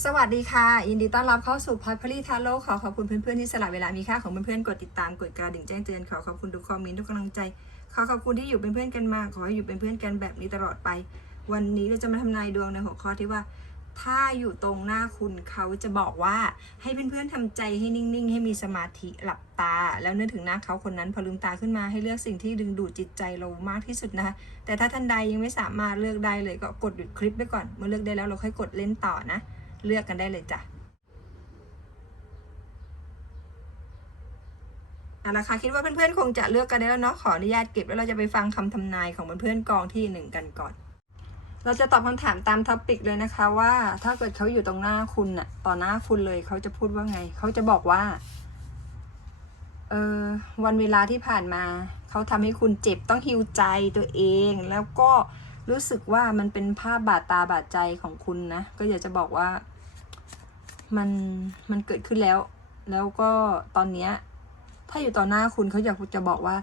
สวัสดีค่ะยินดีต้อนรับเข้าสู่พอดพลีทาโลขอขอบคุณเพื่อนๆที่สละเวลามีค่าของเพื่อนๆกดติดตามกดกระดิ่งแจ้งเตือนขอขอบคุณทุกคอมเมนต์ทุกกำลังใจ ขอขอบคุณที่อยู่เป็นเพื่อนกันมา ขอให้อยู่เป็นเพื่อนกันแบบนี้ตลอดไป วันนี้เราจะมาทำนายดวงในหัวข้อที่ว่า ถ้าอยู่ตรงหน้าคุณเขาจะบอกว่าให้เพื่อนๆทำใจให้นิ่ง ๆ ให้มีสมาธิหลับตา แล้วนึกถึงหน้าเขาคนนั้นพอลืมตาขึ้นมาให้เลือกสิ่งที่ดึงดูดจิตใจเรามากที่สุดนะคะแต่ถ้าท่านใดยังไม่สามารถเลือกได้เลยก็กดหยุดคลิปไปก่อนเมื่อเลือกได้แล้วเราค่อยกดเล่นต่อนะ เลือกกันได้เลยจ้ะเอาละค่ะคิดว่าเพื่อนๆคงจะเลือกกันได้แล้วเนาะขออนุญาตเก็บแล้วเราจะไปฟังคำทำนายของเพื่อนๆกองที่หนึ่งกันก่อน เราจะตอบคำถามตามท็อปิกเลยนะคะว่าถ้าเกิดเขาอยู่ตรงหน้าคุณน่ะต่อหน้าคุณเลยเขาจะพูดว่าไง เขาจะบอกว่าเออวันเวลาที่ผ่านมาเขาทำให้คุณเจ็บต้องฮิวใจตัวเอง แล้วก็รู้สึกว่ามันเป็นภาพบาดตาบาดใจของคุณนะก็อยากจะบอกว่า มันมันเกิดขึ้นแล้ว แล้วก็ตอนเนี้ยถ้าอยู่ต่อหน้าคุณเขาอยากจะบอกว่า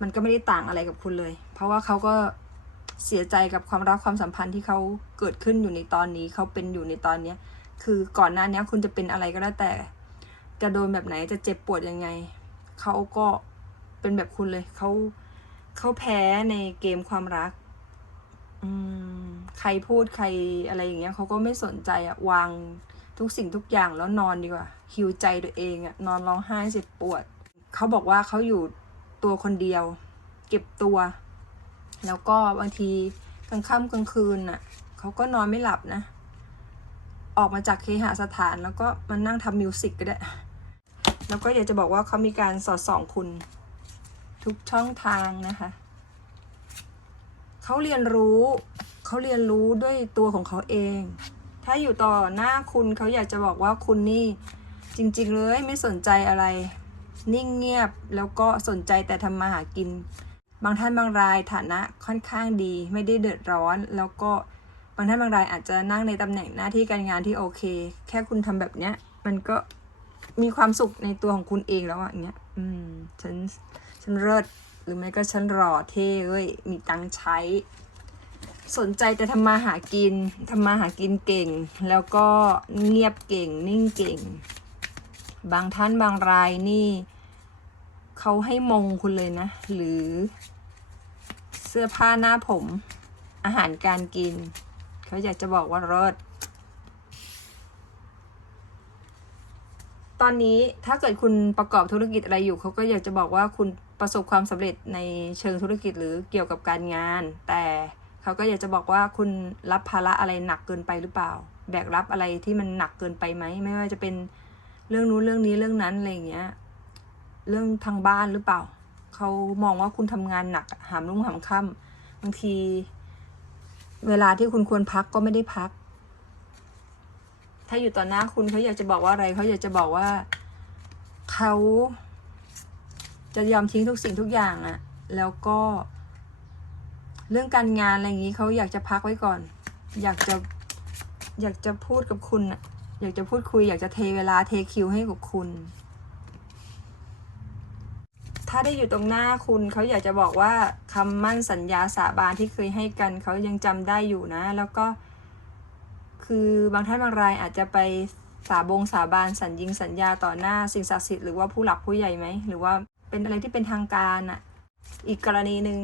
มันก็ไม่ได้ต่างอะไรกับคุณเลย เพราะว่าเขาก็เสียใจกับความรักความสัมพันธ์ที่เขาเกิดขึ้นอยู่ในตอนนี้เขาเป็นอยู่ในตอนเนี้ย คือก่อนหน้านี้คุณจะเป็นอะไรก็แล้วแต่ จะโดนแบบไหนจะเจ็บปวดยังไงเขาก็เป็นแบบคุณเลยเขาเขาแพ้ในเกมความรัก อืมใครพูดใครอะไรอย่างเงี้ยเขาก็ไม่สนใจอะวาง ทุกสิ่งทุกอย่างแล้วนอนดีกว่าฮิวใจตัวเองอะนอนร้องไห้เจ็บปวด เขาบอกว่าเขาอยู่ตัวคนเดียว เก็บตัว แล้วก็บางทีกลางค่ำกลางคืนน่ะเขาก็นอนไม่หลับนะ ออกมาจากเคหสถานแล้วก็มานั่งทำมิวสิกก็ได้ แล้วก็อยากจะบอกว่าเขามีการสอดส่องคุณ ทุกช่องทางนะคะเขาเรียนรู้ เขาเรียนรู้ด้วยตัวของเขาเอง ถ้าอยู่ต่อหน้าคุณเขาอยากจะบอกว่าคุณนี่จริงๆเลยไม่สนใจอะไร นิ่งเงียบแล้วก็สนใจแต่ทำมาหากิน บางท่านบางรายฐานะค่อนข้างดี ไม่ได้เดือดร้อน แล้วก็บางท่านบางรายอาจจะนั่งในตำแหน่งหน้าที่การงานที่โอเค แค่คุณทำแบบเนี้ย มันก็มีความสุขในตัวของคุณเองแล้วอะอย่างเงี้ย อืม ฉัน ฉันเลิศ หรือไม่ก็ฉันหล่อเท่เว้ย มีตังค์ใช้ สนใจแต่ทำมาหากินทำมาหากินเก่ง แล้วก็เงียบเก่งนิ่งเก่ง บางท่านบางรายนี่เขาให้มงคุณเลยนะ หรือ เสื้อผ้าหน้าผม อาหารการกิน เขาอยากจะบอกว่าเลิศตอนนี้ถ้าเกิดคุณประกอบธุรกิจอะไรอยู่เขาก็อยากจะบอกว่าคุณประสบความสำเร็จในเชิงธุรกิจหรือเกี่ยวกับการงาน แต่ เขาก็อยากจะบอกว่าคุณรับภาระอะไรหนักเกินไปหรือเปล่า แบกรับอะไรที่มันหนักเกินไปไหม ไม่ว่าจะเป็นเรื่องนู้นเรื่องนี้เรื่องนั้นอะไรอย่างเงี้ย เรื่องทางบ้านหรือเปล่า เขามองว่าคุณทำงานหนักหามรุ่งหามค่ำบางที เวลาที่คุณควรพักก็ไม่ได้พัก ถ้าอยู่ต่อหน้าคุณเขาอยากจะบอกว่าอะไร เขาอยากจะบอกว่าเขาจะยอมทิ้งทุกสิ่งทุกอย่างอะแล้วก็ เรื่องการงานอะไรอย่างนี้เขาอยากจะพักไว้ก่อน อยากจะอยากจะพูดกับคุณอะอยากจะพูดคุย อยากจะเทเวลาเทคิวให้กับคุณ ถ้าได้อยู่ตรงหน้าคุณเขาอยากจะบอกว่าคำมั่นสัญญาสาบานที่เคยให้กันเขายังจำได้อยู่นะ แล้วก็ คือบางท่านบางรายอาจจะไปสาบงสาบานสัญญิงสัญญาต่อหน้าสิ่งศักดิ์สิทธิ์หรือว่าผู้หลักผู้ใหญ่ไหมหรือว่าเป็นอะไรที่เป็นทางการอะอีกกรณีหนึ่ง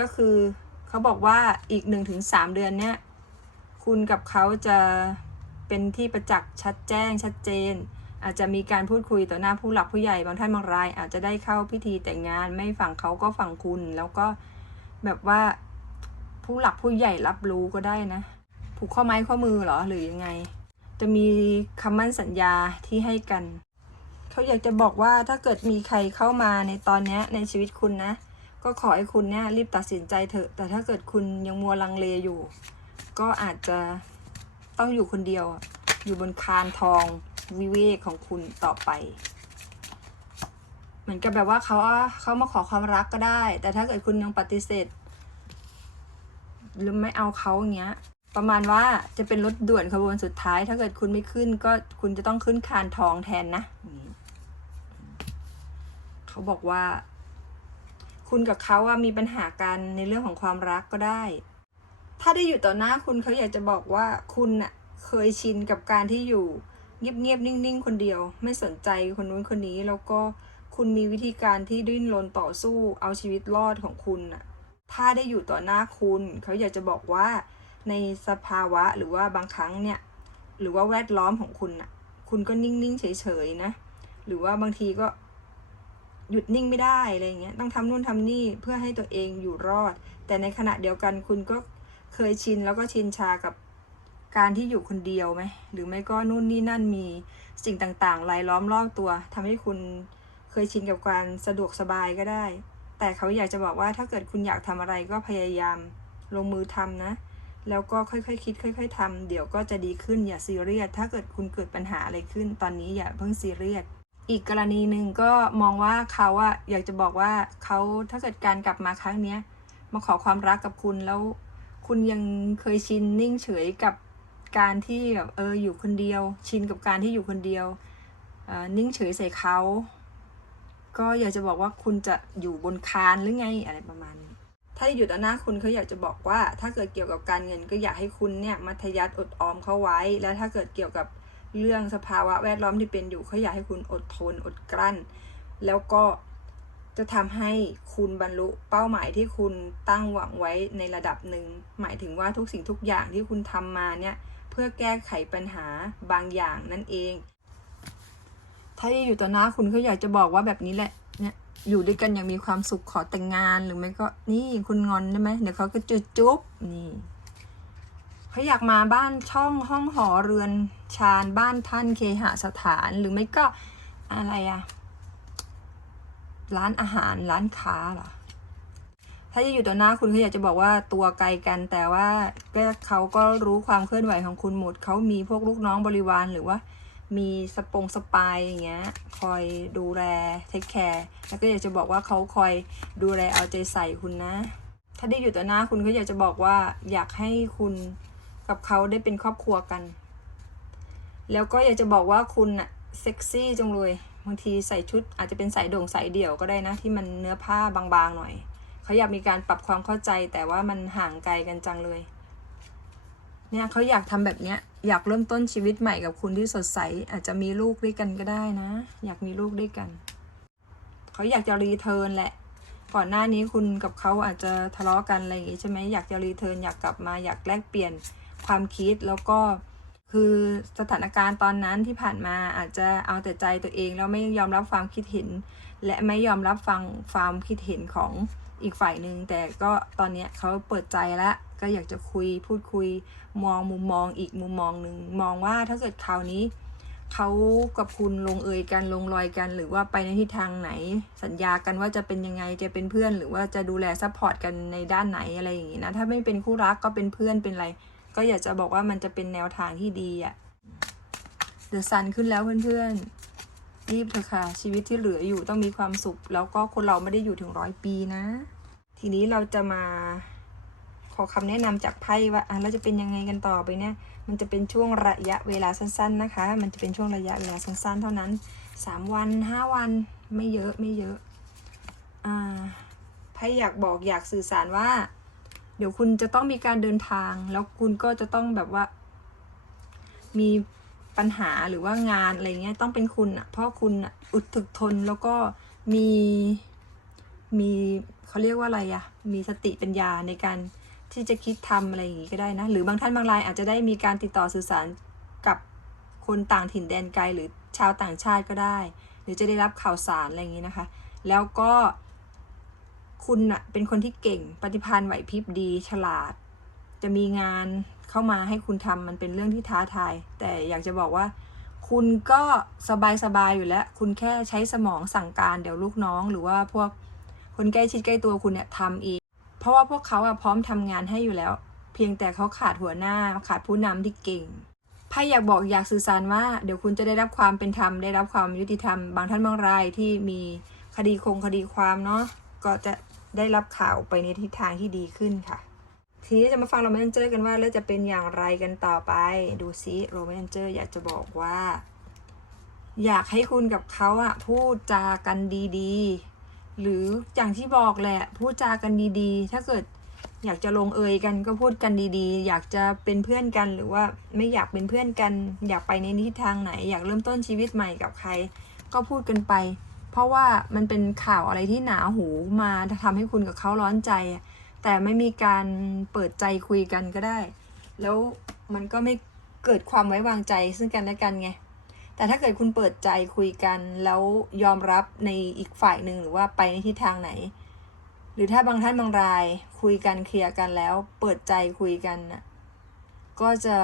ก็คือเขาบอกว่าอีกหนึ่งถึงสามเดือนเนี้ยคุณกับเขาจะเป็นที่ประจักษ์ชัดแจ้งชัดเจน อาจจะมีการพูดคุยต่อหน้าผู้หลักผู้ใหญ่บางท่านบางราย อาจจะได้เข้าพิธีแต่งงานไม่ฝั่งเขาก็ฝั่งคุณ แล้วก็แบบว่าผู้หลักผู้ใหญ่รับรู้ก็ได้นะ ผูกข้อไม้ข้อมือหรอหรือยังไง จะมีคำมั่นสัญญาที่ให้กัน เขาอยากจะบอกว่าถ้าเกิดมีใครเข้ามาในตอนนี้ในชีวิตคุณนะ ก็ขอให้คุณเนี่ยรีบตัดสินใจเถอะ แต่ถ้าเกิดคุณยังมัวลังเลอยู่ ก็อาจจะต้องอยู่คนเดียว อยู่บนคานทองวิเวกของคุณต่อไป เหมือนกับแบบว่าเขาเขามาขอความรักก็ได้ แต่ถ้าเกิดคุณยังปฏิเสธ หรือไม่เอาเขาอย่างเงี้ย ประมาณว่าจะเป็นรถด่วนขบวนสุดท้าย ถ้าเกิดคุณไม่ขึ้นก็คุณจะต้องขึ้นคานทองแทนนะเขาบอกว่า คุณกับเขาว่ามีปัญหากันในเรื่องของความรักก็ได้ ถ้าได้อยู่ต่อหน้าคุณเขาอยากจะบอกว่าคุณน่ะเคยชินกับการที่อยู่เงียบๆนิ่งๆ คนเดียว ไม่สนใจคนนู้นคนนี้แล้วก็คุณมีวิธีการที่ดิ้นรนต่อสู้เอาชีวิตรอดของคุณน่ะถ้าได้อยู่ต่อหน้าคุณ เขาอยากจะบอกว่าในสภาวะหรือว่าบางครั้งเนี่ย หรือว่าแวดล้อมของคุณน่ะคุณก็นิ่งๆเฉยๆนะ หรือว่าบางทีก็ หยุดนิ่งไม่ได้อะไรเงี้ยต้องทำนู่นทำนี่เพื่อให้ตัวเองอยู่รอด แต่ในขณะเดียวกันคุณก็เคยชินแล้วก็ชินชากับการที่อยู่คนเดียวไหมหรือไม่ก็นู่นนี่นั่นมีสิ่งต่างๆรายล้อมรอบตัวทำให้คุณเคยชินกับการสะดวกสบายก็ได้ แต่เขาอยากจะบอกว่าถ้าเกิดคุณอยากทำอะไรก็พยายามลงมือทำนะ แล้วก็ค่อยๆคคิด ค่อย ๆทำเดี๋ยวก็จะดีขึ้นอย่าซีเรียสถ้าเกิดคุณเกิดปัญหาอะไรขึ้น ตอนนี้อย่าเพิ่งซีเรียส อีกกรณีหนึ่งก็มองว่าเขาอะอยากจะบอกว่าเขาถ้าเกิดการกลับมาครั้งเนี้ย มาขอความรักกับคุณแล้ว คุณยังเคยชินนิ่งเฉยกับการที่แบบเอออยู่คนเดียว ชินกับการที่อยู่คนเดียวอ่อนิ่งเฉยใส่เขาก็อยากจะบอกว่าคุณจะอยู่บนคานหรือไงอะไรประมาณนี้ถ้าอยู่ต่อหน้าคุณเขาอยากจะบอกว่า ถ้าเกิดเกี่ยวกับการเงินก็อยากให้คุณเนี่ยมัธยัติอดออมเขาไว้ แล้วถ้าเกิดเกี่ยวกับ เรื่องสภาวะแวดล้อมที่เป็นอยู่เขาอยากให้คุณอดทนอดกลั้น แล้วก็จะทำให้คุณบรรลุเป้าหมายที่คุณตั้งหวังไว้ในระดับหนึ่ง หมายถึงว่าทุกสิ่งทุกอย่างที่คุณทำมาเนี่ย เพื่อแก้ไขปัญหาบางอย่างนั่นเอง ถ้าอยู่ต่อหน้าคุณเขาอยากจะบอกว่าแบบนี้แหละเนี่ยอยู่ด้วยกันอย่างมีความสุขขอแต่งงานหรือไม่ก็นี่คุณงอนได้ไหมเดี๋ยวเขาก็จุดจุ๊บนี่ เขาอยากมาบ้านช่องห้องหอเรือนชานบ้านท่านเคหสถานหรือไม่ก็อะไรอะร้านอาหารร้านค้าเหรอถ้าจะอยู่ต่อหน้าคุณเขาอยากจะบอกว่าตัวไกลกันแต่ว่าก็เขาก็รู้ความเคลื่อนไหวของคุณหมดเขามีพวกลูกน้องบริวารหรือว่า มีสปงสปายอย่างเงี้ย คอยดูแลเทคแคร์แล้วก็อยากจะบอกว่าเขาคอยดูแลเอาใจใส่คุณนะ ถ้าได้อยู่ต่อหน้าคุณเขาอยากจะบอกว่าอยากให้คุณ กับเขาได้เป็นครอบครัวกัน แล้วก็อยากจะบอกว่าคุณอะเซ็กซี่จังเลยบางทีใส่ชุดอาจจะเป็นสายโด่งสายเดี่ยวก็ได้นะ ที่มันเนื้อผ้าบางๆหน่อย เขาอยากมีการปรับความเข้าใจแต่ว่ามันห่างไกลกันจังเลย เนี่ยเขาอยากทำแบบเนี้ยอยากเริ่มต้นชีวิตใหม่กับคุณที่สดใส อาจจะมีลูกด้วยกันก็ได้นะ อยากมีลูกด้วยกัน เขาอยากจะรีเทิร์นแหละ ก่อนหน้านี้คุณกับเขาอาจจะทะเลาะกันอะไรอย่างงี้ใช่ไหมอยากจะรีเทิร์นอยากกลับมาอยากแลกเปลี่ยน ความคิดแล้วก็คือสถานการณ์ตอนนั้นที่ผ่านมาอาจจะเอาแต่ใจตัวเองแล้วไม่ยอมรับความคิดเห็น และไม่ยอมรับฟังความคิดเห็นของอีกฝ่ายหนึ่งแต่ก็ตอนนี้เขาเปิดใจแล้วก็อยากจะคุยพูดคุยมองมุมมองอีกมุมมองหนึ่งมองว่าถ้าเกิดคราวนี้เขากับคุณลงเอยกันลงรอยกัน หรือว่าไปในทิศทางไหน สัญญากันว่าจะเป็นยังไงจะเป็นเพื่อน หรือว่าจะดูแลซัพพอร์ตกันในด้านไหนอะไรอย่างงี้นะถ้าไม่เป็นคู่รักก็เป็นเพื่อนเป็นอะไร ก็อยากจะบอกว่ามันจะเป็นแนวทางที่ดีอะเดอะซันขึ้นแล้วเพื่อนๆ รีบเถอะค่ะ ชีวิตที่เหลืออยู่ต้องมีความสุข แล้วก็คนเราไม่ได้อยู่ถึงร้อยปีนะ ทีนี้เราจะมาขอคำแนะนำจากไพ่ว่าอะเราจะเป็นยังไงกันต่อไปเนี่ย มันจะเป็นช่วงระยะเวลาสั้น ๆนะคะ มันจะเป็นช่วงระยะเวลาสั้นๆ เท่านั้นสามวันห้าวันไม่เยอะไม่เยอะอ่าไพ่อยากบอกอยากสื่อสารว่า เดี๋ยวคุณจะต้องมีการเดินทาง แล้วคุณก็จะต้องแบบว่า มีปัญหาหรือว่างานอะไรเงี้ยต้องเป็นคุณอะ เพราะคุณอะอดถึกทนแล้วก็มีมีเขาเรียกว่าอะไรอะ มีสติปัญญาในการที่จะคิดทำอะไรอย่างงี้ก็ได้นะ หรือบางท่านบางรายอาจจะได้มีการติดต่อสื่อสารกับคนต่างถิ่นแดนไกลหรือชาวต่างชาติก็ได้ หรือจะได้รับข่าวสารอะไรอย่างงี้นะคะ แล้วก็ คุณอะเป็นคนที่เก่ง ปฏิภาณไหวพริบดี ฉลาด จะมีงานเข้ามาให้คุณทำมันเป็นเรื่องที่ท้าทาย แต่อยากจะบอกว่า คุณก็สบายสบายอยู่แล้ว คุณแค่ใช้สมองสั่งการเดี๋ยวลูกน้อง หรือว่าพวกคนใกล้ชิดใกล้ตัวคุณเนี่ยทำเองเพราะว่าพวกเขาอะพร้อมทำงานให้อยู่แล้ว เพียงแต่เขาขาดหัวหน้า ขาดผู้นำที่เก่งไพ่อยากบอกอยากสื่อสารว่าเดี๋ยวคุณจะได้รับความเป็นธรรมได้รับความยุติธรรม บางท่านบางรายที่มีคดีคงคดีความเนาะก็จะ ได้รับข่าวไปในทิศทางที่ดีขึ้นค่ะ ทีนี้จะมาฟังโรแมนเจอร์กันว่าแล้วจะเป็นอย่างไรกันต่อไป ดูซิโรแมนเจอร์อยากจะบอกว่า อยากให้คุณกับเขาอะพูดจากันดีๆ หรืออย่างที่บอกแหละพูดจากันดีๆ ถ้าเกิดอยากจะลงเอยกันก็พูดกันดีๆ อยากจะเป็นเพื่อนกันหรือว่าไม่อยากเป็นเพื่อนกัน อยากไปในทิศทางไหน อยากเริ่มต้นชีวิตใหม่กับใคร ก็พูดกันไป เพราะว่ามันเป็นข่าวอะไรที่หนาหูมาทำให้คุณกับเขาร้อนใจ แต่ไม่มีการเปิดใจคุยกันก็ได้ แล้วมันก็ไม่เกิดความไว้วางใจซึ่งกันและกันไงแต่ถ้าเกิดคุณเปิดใจคุยกันแล้วยอมรับในอีกฝ่ายหนึ่งหรือว่าไปในทิศทางไหน หรือถ้าบางท่านบางรายคุยกันเคลียร์กันแล้ว เปิดใจคุยกันก็จะ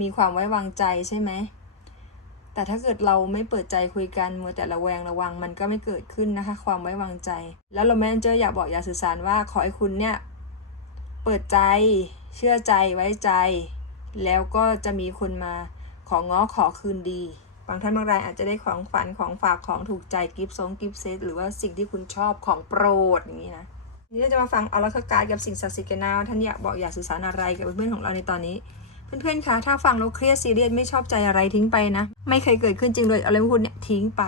มีความไว้วางใจใช่ไหม แต่ถ้าเกิดเราไม่เปิดใจคุยกันมัวแต่ระแวงระวังมันก็ไม่เกิดขึ้นนะคะ ความไว้วางใจ แล้วโรแมนเจอร์อยากบอกอยากสื่อสารว่าขอให้คุณเนี่ยเปิดใจเชื่อใจไว้ใจ แล้วก็จะมีคนมาของง้อขอคืนดี บางท่านบางรายอาจจะได้ของฝันของฝากของถูกใจกิฟต์ซงกิฟต์เซตหรือว่าสิ่งที่คุณชอบของโปรดอย่างนี้นะนี่เราจะมาฟังเอาละคการกับสิ่งศักดิ์สิทธิ์กันนะว่าท่านอยากบอกอยากสื่อสารอะไรกับเพื่อนของเราในตอนนี้ เพื่อนๆคะถ้าฟังแล้วเครียดซีเรียสไม่ชอบใจอะไรทิ้งไปนะ ไม่เคยเกิดขึ้นจริงเลยอะไรพูดเนี่ยทิ้งไป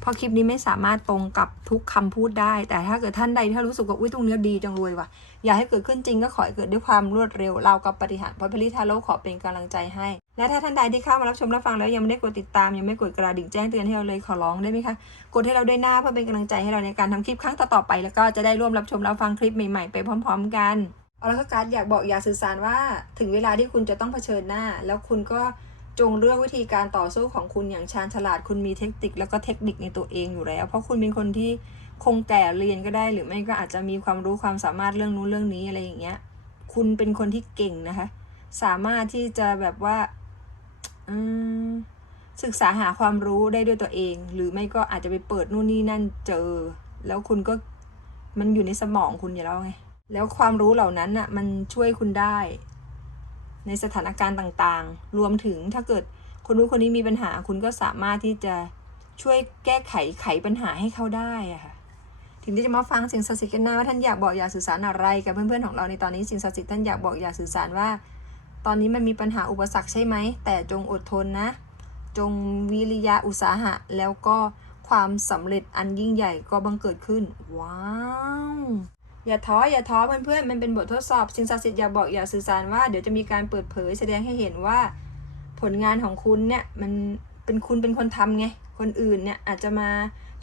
เพราะคลิปนี้ไม่สามารถตรงกับทุกคำพูดได้ แต่ถ้าเกิดท่านใดถ้ารู้สึกว่าอุ้ยตรงเนี้ยดีจังเลยว่ะ อยากให้เกิดขึ้นจริงก็ขอให้เกิดด้วยความรวดเร็วเรากับปฏิหารพระพลิทาโลขอเป็นกำลังใจให้ และถ้าท่านใดที่เข้ามารับชมรับฟังแล้วยังไม่ได้กดติดตาม ยังไม่กดกระดิ่งแจ้งเตือนให้เราเลยขอร้องได้ไหมคะกดให้เราด้วยหน้าเพื่อเป็นกำลังใจให้เราในการทำคลิปครั้งต่อๆไป แล้วก็จะได้ร่วมรับชมรับฟังคลิปใหม่ๆไปพร้อม ๆ กัน อาละค่ะการ์ดอยากบอกอยากสื่อสารว่าถึงเวลาที่คุณจะต้องเผชิญหน้า แล้วคุณก็จงเลือกวิธีการต่อสู้ของคุณอย่างชาญฉลาดคุณมีเทคนิคแล้วก็เทคนิคในตัวเองอยู่แล้ว เพราะคุณเป็นคนที่คงแก่เรียนก็ได้ หรือไม่ก็อาจจะมีความรู้ความสามารถเรื่องนู้นเรื่องนี้อะไรอย่างเงี้ย คุณเป็นคนที่เก่งนะคะ สามารถที่จะแบบว่าอืมศึกษาหาความรู้ได้ด้วยตัวเอง หรือไม่ก็อาจจะไปเปิดนู่นนี่นั่นเจอ แล้วคุณก็มันอยู่ในสมองคุณอยู่แล้วไง แล้วความรู้เหล่านั้นน่ะมันช่วยคุณได้ ในสถานการณ์ต่างๆ รวมถึงถ้าเกิดคนนู้คนนี้มีปัญหา คุณก็สามารถที่จะช่วยแก้ไขไขปัญหาให้เขาได้อะค่ะถึงที่จะมาฟังสิ่งศักดิ์สิทธิ์กันนะว่าท่านอยากบอกอยากสื่อสารอะไรกับเพื่อนๆของเราในตอนนี้สิ่งศักดิ์สิทธิ์ท่านอยากบอกอยากสื่อสารว่า ตอนนี้มันมีปัญหาอุปสรรคใช่ไหม แต่จงอดทนนะ จงวิริยะอุตสาหะ แล้วก็ความสำเร็จอันยิ่งใหญ่ก็บังเกิดขึ้น ว้าว อย่าท้ออย่าท้อเพื่อนๆมันเป็นบททดสอบสิ่งศักดิ์สิทธิ์อย่าบอกอย่าสื่อสารว่าเดี๋ยวจะมีการเปิดเผยแสดงให้เห็นว่า ผลงานของคุณเนี่ยมันเป็นคุณเป็นคนทำไงคนอื่นเนี่ยอาจจะมา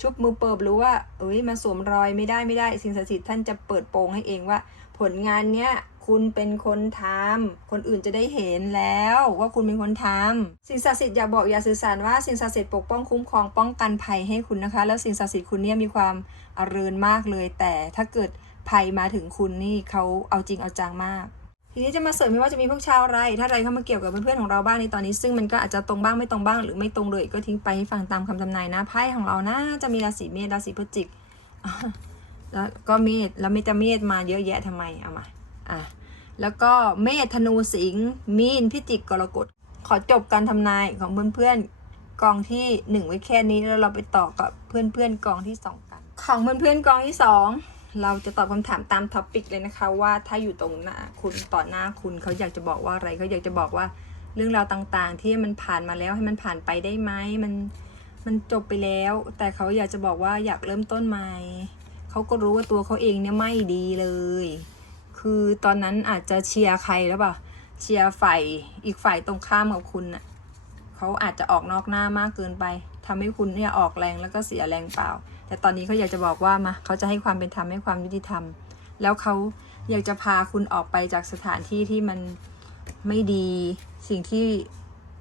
ชุบมือเปิบหรือว่าเอ้ยมาสวมรอยไม่ได้ไม่ได้ สิ่งศักดิ์สิทธิ์ท่านจะเปิดโปงให้เองว่า ผลงานเนี้ยคุณเป็นคนทำ คนอื่นจะได้เห็นแล้วว่าคุณเป็นคนทำ สิ่งศักดิ์สิทธิ์อย่าบอกอย่าสื่อสารว่าสิ่งศักดิ์สิทธิ์ปกป้องคุ้มครองป้องกันภัยให้คุณนะคะ แล้วสิ่งศักดิ์สิทธิ์คุณเนี่ยมีความอเรินมากเลย แต่ถ้าเกิด ภัยมาถึงคุณนี่เขาเอาจริงเอาจังมาก ทีนี้จะมาเสริมไม่ว่าจะมีพวกชาวไรถ้าไรเข้ามาเกี่ยวกับเพื่อนๆของเราบ้างในตอนนี้ ซึ่งมันก็อาจจะตรงบ้างไม่ตรงบ้าง หรือไม่ตรงเลยก็ทิ้งไปให้ฟังตามคำทำนายนะไพ่ของเรานะจะมีราศีเมษราศีพฤศจิกแล้วก็เมษแล้วไม่จะเมษมาเยอะแยะทำไมเอามาอะแล้วก็เมษธนูสิงห์มีนพิจิกกรกฎขอจบการทำนายของเพื่อนๆกองที่หนึ่งไว้แค่นี้แล้วเราไปต่อกับเพื่อนๆกองที่สองกัน ของเพื่อนๆกองที่สอง เราจะตอบคำถามตามท็อปิกเลยนะคะ ว่าถ้าอยู่ตรงหน้าคุณต่อหน้าคุณเขาอยากจะบอกว่าอะไรเขาอยากจะบอกว่าเรื่องราวต่างๆ ที่มันผ่านมาแล้วให้มันผ่านไปได้ไหมมันมันจบไปแล้ว แต่เขาอยากจะบอกว่าอยากเริ่มต้นใหม่เขาก็รู้ว่าตัวเขาเองเนี่ยไม่ดีเลย คือตอนนั้นอาจจะเชียร์ใครแล้วเปล่าเชียร์ฝ่ายอีกฝ่ายตรงข้ามกับคุณน่ะเขาอาจจะออกนอกหน้ามากเกินไป ทำให้คุณเนี่ยออกแรงแล้วก็เสียแรงเปล่า แต่ตอนนี้เขาอยากจะบอกว่ามาเขาจะให้ความเป็นธรรมให้ความยุติธรรม แล้วเขาอยากจะพาคุณออกไปจากสถานที่ที่มันไม่ดีสิ่งที่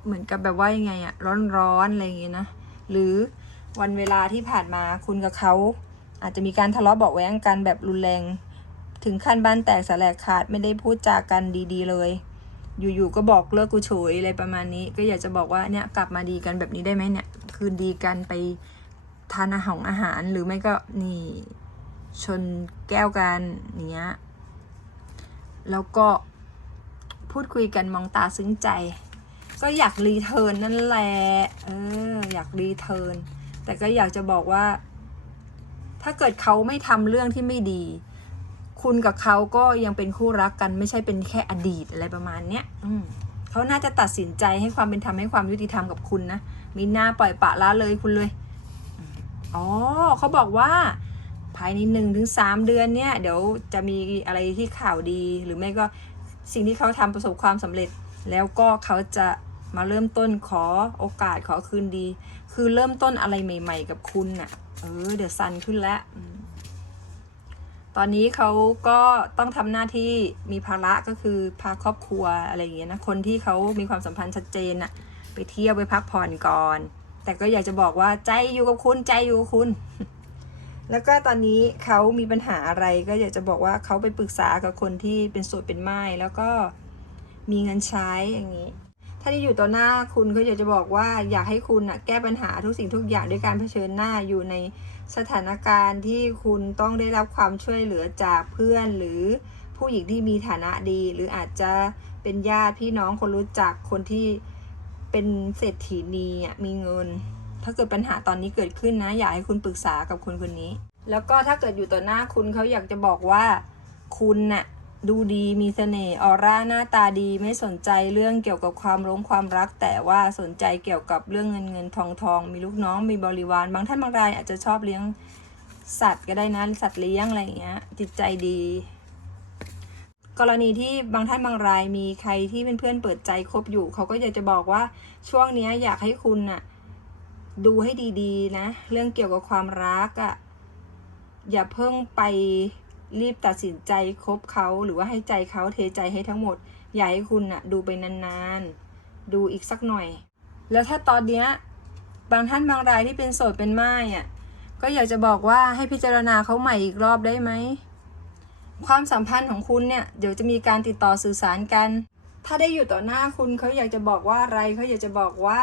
เหมือนกับแบบว่ายังไงอะร้อนๆอะไรอย่างเงี้ยนะหรือวันเวลาที่ผ่านมาคุณกับเขาอาจจะมีการทะเลาะเบาะแว้งกันแบบรุนแรง ถึงขั้นบ้านแตกสลายขาดไม่ได้พูดจากันดีๆเลย อยู่ๆก็บอกเลิกกูเฉยอะไรประมาณนี้ ก็อยากจะบอกว่าเนี่ยกลับมาดีกันแบบนี้ได้ไหมเนี่ย คืนดีกันไปทานอาหารอาหารหรือไม่ก็นี่ชนแก้วกันอย่างเนี้ยแล้วก็พูดคุยกันมองตาซึ้งใจ ก็อยากรีเทิร์นนั่นแหละเอออยากรีเทิร์นแต่ก็อยากจะบอกว่า ถ้าเกิดเขาไม่ทำเรื่องที่ไม่ดี คุณกับเขาก็ยังเป็นคู่รักกัน ไม่ใช่เป็นแค่อดีตอะไรประมาณเนี้ยอืมเขาน่าจะตัดสินใจให้ความเป็นธรรมให้ความยุติธรรมกับคุณนะ มีหน้าปล่อยปะละเลยคุณเลย อ๋อเขาบอกว่าภายในหนึ่งถึงสามเดือนเนี่ย เดี๋ยวจะมีอะไรที่ข่าวดีหรือไม่ก็สิ่งที่เขาทำประสบความสำเร็จ แล้วก็เขาจะมาเริ่มต้นขอโอกาสขอคืนดี คือเริ่มต้นอะไรใหม่ ๆ กับคุณน่ะ เออเดี๋ยวซันขึ้นแล้วตอนนี้เขาก็ต้องทำหน้าที่มีภาระก็คือพาครอบครัวอะไรอย่างเงี้ยนะ คนที่เขามีความสัมพันธ์ชัดเจนน่ะ ไปเที่ยวไปพักผ่อนก่อน แต่ก็อยากจะบอกว่าใจอยู่กับคุณใจอยู่กับคุณ แล้วก็ตอนนี้เขามีปัญหาอะไรก็อยากจะบอกว่าเขาไปปรึกษากับคนที่เป็นโสดเป็นไม้แล้วก็มีเงินใช้อย่างนี้ ถ้าที่อยู่ต่อหน้าคุณเขาอยากจะบอกว่าอยากให้คุณน่ะแก้ปัญหาทุกสิ่งทุกอย่างด้วยการเผชิญหน้าอยู่ในสถานการณ์ที่คุณต้องได้รับความช่วยเหลือจากเพื่อนหรือผู้หญิงที่มีฐานะดี หรืออาจจะเป็นญาติพี่น้องคนรู้จักคนที่ เป็นเศรษฐีนีอะมีเงิน ถ้าเกิดปัญหาตอนนี้เกิดขึ้นนะ อยากให้คุณปรึกษากับคนคนนี้ แล้วก็ถ้าเกิดอยู่ต่อหน้าคุณเขาอยากจะบอกว่าคุณน่ะดูดีมีเสน่ห์ออร่าหน้าตาดีไม่สนใจเรื่องเกี่ยวกับความรงความรัก แต่ว่าสนใจเกี่ยวกับเรื่องเงินเงินทองทองมีลูกน้องมีบริวาร บางท่านบางรายอาจจะชอบเลี้ยงสัตว์ก็ได้นะสัตว์เลี้ยงอะไรอย่างเงี้ยจิตใจดี กรณีที่บางท่านบางรายมีใครที่เป็นเพื่อนเปิดใจคบอยู่ เขาก็อยากจะบอกว่าช่วงนี้อยากให้คุณน่ะดูให้ดีๆนะ เรื่องเกี่ยวกับความรักอะ่ะอย่าเพิ่งไปรีบตัดสินใจคบเขาหรือว่าให้ใจเขาเทใจให้ทั้งหมด อย่าให้คุณอะ่ะดูไปนานๆ ดูอีกสักหน่อย แล้วถ้าตอนเนี้ยบางท่านบางรายที่เป็นโสดเป็นไม้อะก็อยากจะบอกว่าให้พิจารณาเขาใหม่อีกรอบได้ไหม ความสัมพันธ์ของคุณเนี่ยเดี๋ยวจะมีการติดต่อสื่อสารกัน ถ้าได้อยู่ต่อหน้าคุณเขาอยากจะบอกว่าอะไรเขาอยากจะบอกว่า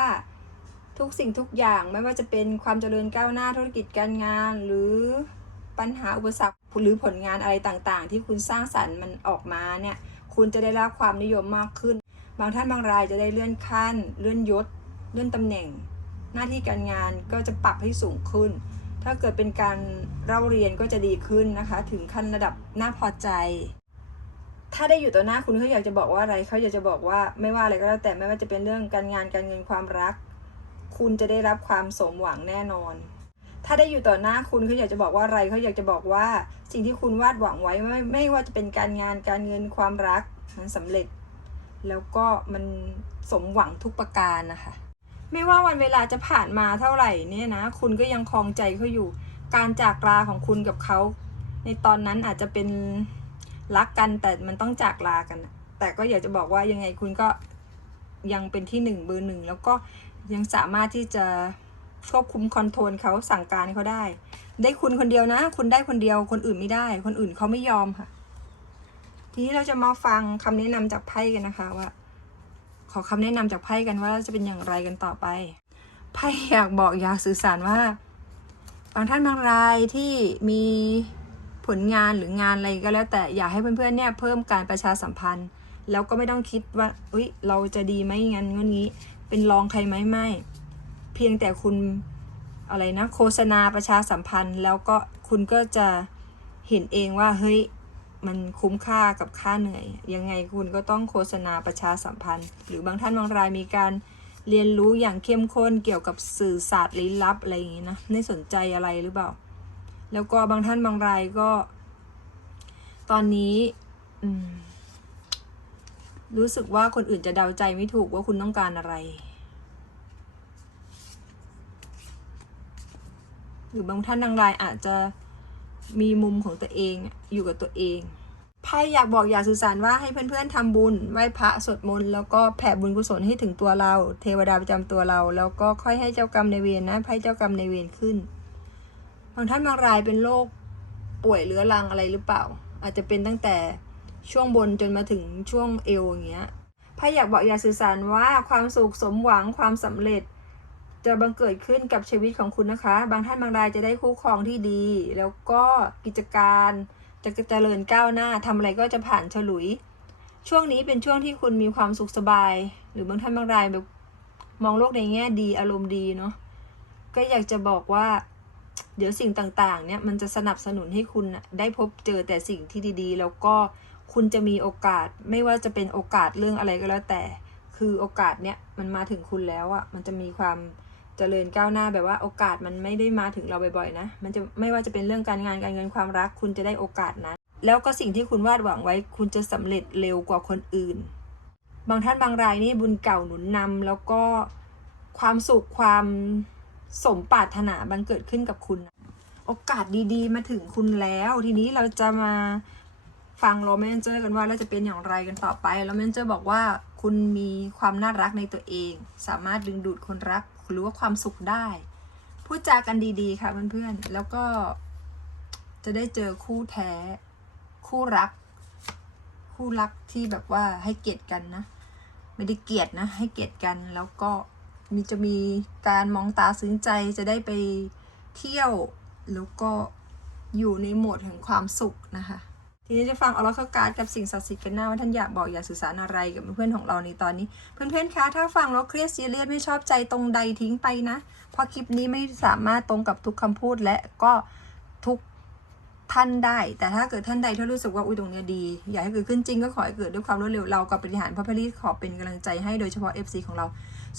ทุกสิ่งทุกอย่างไม่ว่าจะเป็นความเจริญก้าวหน้าธุรกิจการงาน หรือปัญหาอุปสรรคหรือผลงานอะไรต่างๆ ที่คุณสร้างสรรค์มันออกมาเนี่ยคุณจะได้รับความนิยมมากขึ้น บางท่านบางรายจะได้เลื่อนขั้น เลื่อนยศ เลื่อนตำแหน่ง หน้าที่การงานก็จะปรับให้สูงขึ้น ถ้าเกิดเป็นการเล่าเรียนก็จะดีขึ้นนะคะ ถึงขั้นระดับน่าพอใจ ถ้าได้อยู่ต่อหน้าคุณเขาอยากจะบอกว่าอะไรเขาอยากจะบอกว่าไม่ว่าอะไรก็แล้วแต่ไม่ว่าจะเป็นเรื่องการงานการเงินความรัก คุณจะได้รับความสมหวังแน่นอน ถ้าได้อยู่ต่อหน้าคุณเขาอยากจะบอกว่าอะไรเขาอยากจะบอกว่าสิ่งที่คุณวาดหวังไว้ไม่ไม่ว่าจะเป็นการงานการเงินความรักมันสำเร็จ แล้วก็มันสมหวังทุกประการนะคะ ไม่ว่าวันเวลาจะผ่านมาเท่าไหร่เนี่ยนะ คุณก็ยังคลองใจเขาอยู่ การจากลาของคุณกับเขา ในตอนนั้นอาจจะเป็นรักกันแต่มันต้องจากลากัน แต่ก็อยากจะบอกว่ายังไงคุณก็ยังเป็นที่หนึ่งเบอร์หนึ่งแล้วก็ยังสามารถที่จะควบคุมคอนโทรลเขาสั่งการเขาได้ ได้คุณคนเดียวนะ คุณได้คนเดียวคนอื่นไม่ได้ คนอื่นเขาไม่ยอมค่ะ ทีนี้เราจะมาฟังคำแนะนำจากไพ่กันนะคะว่า ขอคำแนะนำจากไพ่กันว่าจะเป็นอย่างไรกันต่อไป ไพ่อยากบอกอยากสื่อสารว่า บางท่านบางรายที่มีผลงานหรืองานอะไรก็แล้ว แต่อยากให้เพื่อนๆเนี่ยเพิ่มการประชาสัมพันธ์ แล้วก็ไม่ต้องคิดว่าอุ้ยเราจะดีไหมงั้นงั้นนี้ เป็นรองใครไหมไม่ เพียงแต่คุณอะไรนะโฆษณาประชาสัมพันธ์ แล้วก็คุณก็จะเห็นเองว่าเฮ้ย มันคุ้มค่ากับค่าเหนื่อย ยังไงคุณก็ต้องโฆษณาประชาสัมพันธ์ หรือบางท่านบางรายมีการเรียนรู้อย่างเข้มข้นเกี่ยวกับสื่อศาสตร์ลี้ลับอะไรอย่างนี้นะไม่สนใจอะไรหรือเปล่า แล้วก็บางท่านบางรายก็ ตอนนี้รู้สึกว่าคนอื่นจะเดาใจไม่ถูกว่าคุณต้องการอะไร หรือบางท่านบางรายอาจจะ มีมุมของตัวเองอยู่กับตัวเองไพ่อยากบอกอยากสื่อสารว่าให้เพื่อนๆทำบุญไหว้พระสวดมนต์แล้วก็แผ่บุญกุศลให้ถึงตัวเรา เทวดาประจำตัวเรา แล้วก็ค่อยให้เจ้ากรรมในเวรนะไพ่เจ้ากรรมในเวรขึ้นบางท่านบางรายเป็นโรคป่วยเรื้อรังอะไรหรือเปล่า อาจจะเป็นตั้งแต่ช่วงบนจนมาถึงช่วงเอวอย่างเงี้ยไพ่อยากบอกอยากสื่อสารว่าความสุขสมหวังความสำเร็จ จะบังเกิดขึ้นกับชีวิตของคุณนะคะ บางท่านบางรายจะได้คู่ครองที่ดี แล้วก็กิจการจะเจริญก้าวหน้าทำอะไรก็จะผ่านฉลุย ช่วงนี้เป็นช่วงที่คุณมีความสุขสบาย หรือบางท่านบางรายแบบมองโลกในแง่ดีอารมณ์ดีเนาะก็อยากจะบอกว่า เดี๋ยวสิ่งต่างๆ เนี่ยมันจะสนับสนุนให้คุณได้พบเจอแต่สิ่งที่ดีๆ แล้วก็คุณจะมีโอกาสไม่ว่าจะเป็นโอกาสเรื่องอะไรก็แล้วแต่ คือโอกาสเนี่ยมันมาถึงคุณแล้วอะ่ะมันจะมีความ จริญก้าวหน้าแบบว่าโอกาสมันไม่ได้มาถึงเราบ่อยๆนะ มันจะไม่ว่าจะเป็นเรื่องการงานการเงินความรัก คุณจะได้โอกาสนั้น แล้วก็สิ่งที่คุณวาดหวังไว้ คุณจะสำเร็จเร็วกว่าคนอื่น บางท่านบางรายนี่บุญเก่าหนุนนำแล้วก็ความสุขความสมปรารถนาบังเกิดขึ้นกับคุณ โอกาสดีๆ มาถึงคุณแล้ว ทีนี้เราจะมาฟังโรแมนเจอร์กันว่าแล้วจะเป็นอย่างไรกันต่อไปโรแมนเจอร์บอกว่าคุณมีความน่ารักในตัวเอง สามารถดึงดูดคนรัก หรือว่าความสุขได้พูดจากันดีๆค่ะเพื่อนๆแล้วก็จะได้เจอคู่แท้ คู่รัก คู่รักที่แบบว่าให้เกียรติกันนะ ไม่ได้เกลียดนะ ให้เกียรติกันแล้วก็มีจะมีการมองตาซึ้งใจจะได้ไปเที่ยวแล้วก็อยู่ในโหมดแห่งความสุขนะคะ ทีนี้จะฟังออร์เคิลการ์ดกับสิ่งศักดิ์สิทธิ์กันหน้าว่าท่านอยากบอกอยากสื่อสารอะไรกับเพื่อนของเราในตอนนี้ เพื่อนๆคะถ้าฟังแล้วเครียดซีเรียสไม่ชอบใจตรงใดทิ้งไปนะ เพราะคลิปนี้ไม่สามารถตรงกับทุกคำพูดและก็ทุกท่านได้ แต่ถ้าเกิดท่านใดที่รู้สึกว่าอุ้ยตรงเนี้ยดี อยากให้เกิดขึ้นจริงก็ขอให้เกิดด้วยความรวดเร็วเรากับบริหารพระพรีขอเป็นกำลังใจให้โดยเฉพาะ FC ของเรา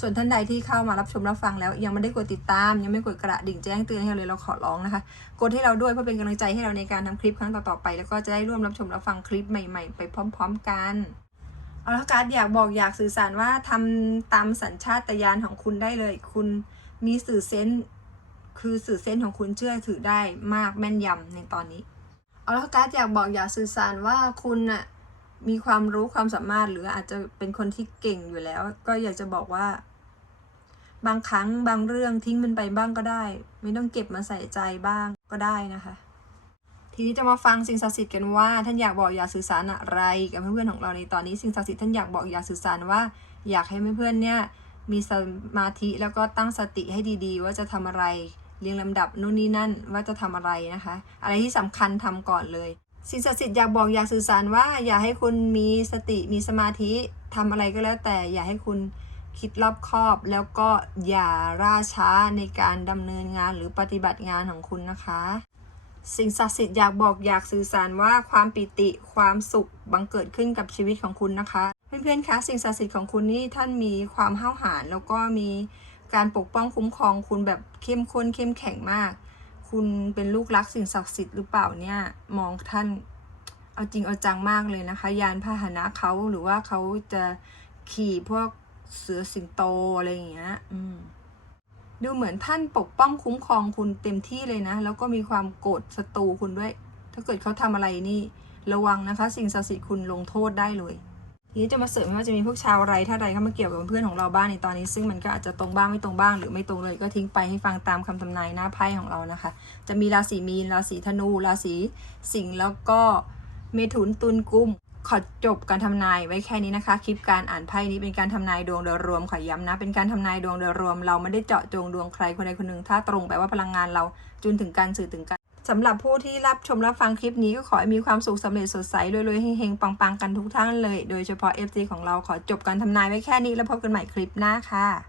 ส่วนท่านใดที่เข้ามารับชมรับฟังแล้ว ยังไม่ได้กดติดตาม ยังไม่กดกระดิ่งแจ้งเตือนให้เราเลยเราขอร้องนะคะ กดให้เราด้วยเพื่อเป็นกำลังใจให้เราในการทำคลิปครั้งต่อๆไป แล้วก็จะได้ร่วมรับชมรับฟังคลิปใหม่ ๆ ไปพร้อม ๆ กันเอาละการอยากบอกอยากสื่อสารว่าทำตามสัญชาตญาณของคุณได้เลย คุณมีสื่อเซนคือสื่อเซนของคุณเชื่อถือได้มากแม่นยำในตอนนี้เอาละการอยากบอกอยากสื่อสารว่าคุณน่ะ มีความรู้ความสามารถหรืออาจจะเป็นคนที่เก่งอยู่แล้ว ก็อยากจะบอกว่า บางครั้งบางเรื่องทิ้งมันไปบ้างก็ได้ ไม่ต้องเก็บมาใส่ใจบ้างก็ได้นะคะ ทีนี้จะมาฟังสิ่งศักดิ์สิทธิ์กันว่า ท่านอยากบอกอยากสื่อสารอะไรกับเพื่อนๆของเราในตอนนี้สิ่งศักดิ์สิทธิ์ท่านอยากบอกอยากสื่อสารว่า อยากให้เพื่อนๆเนี่ยมีสมาธิแล้วก็ตั้งสติให้ดีๆ ว่าจะทำอะไรเรียงลำดับนู่นนี่นั่นว่าจะทำอะไรนะคะ อะไรที่สำคัญทำก่อนเลย สิ่งศักดิ์สิทธิ์อยากบอกอยากสื่อสารว่า อยากให้คุณมีสติมีสมาธิทำอะไรก็แล้วแต่อยากให้คุณคิดรอบคอบแล้วก็อย่าล่าช้าในการดำเนินงานหรือปฏิบัติงานของคุณนะคะ สิ่งศักดิ์สิทธิ์อยากบอกอยากสื่อสารว่าความปิติความสุขบังเกิดขึ้นกับชีวิตของคุณนะคะเพื่อนๆคะสิ่งศักดิ์สิทธิ์ของคุณนี่ท่านมีความห้าวหาญแล้วก็มีการปกป้องคุ้มครองคุณแบบเข้มข้นเข้มแข็งมาก คุณเป็นลูกรักสิ่งศักดิ์สิทธิ์หรือเปล่าเนี่ยมองท่านเอาจริงเอาจังมากเลยนะคะ ยานพาหนะเขาหรือว่าเขาจะขี่พวกเสือสิงโตอะไรอย่างเงี้ยอืมดูเหมือนท่านปกป้องคุ้มครองคุณเต็มที่เลยนะ แล้วก็มีความโกรธศัตรูคุณด้วย ถ้าเกิดเขาทำอะไรนี่ ระวังนะคะ สิ่งศักดิ์สิทธิ์คุณลงโทษได้เลย ทีนี้จะมาเสริมว่าจะมีพวกชาวไรถ้าไรเข้ามาเกี่ยวกับเพื่อนของเราบ้างในตอนนี้ ซึ่งมันก็อาจจะตรงบ้างไม่ตรงบ้างหรือไม่ตรงเลยก็ทิ้งไปให้ฟังตามคำทำนายหน้าไพ่ของเรานะคะ จะมีราศีมีนราศีธนูราศีสิงห์แล้วก็เมถุนตุลกุมขอจบการทำนายไว้แค่นี้นะคะ คลิปการอ่านไพ่นี้เป็นการทำนายดวงโดยรวมขอย้ำนะ เป็นการทำนายดวงโดยรวม เราไม่ได้เจาะจงดวงใครคนใดคนหนึ่งถ้าตรงแปลว่าพลังงานเราจุนถึงการสื่อถึงกัน สำหรับผู้ที่รับชมรับฟังคลิปนี้ก็ขอให้มีความสุขสำเร็จสดใสรวยๆเฮงๆ ปังๆ กันทุกท่านเลย โดยเฉพาะ FT ของเราขอจบการทำนายไว้แค่นี้แล้วพบกันใหม่คลิปหน้าค่ะ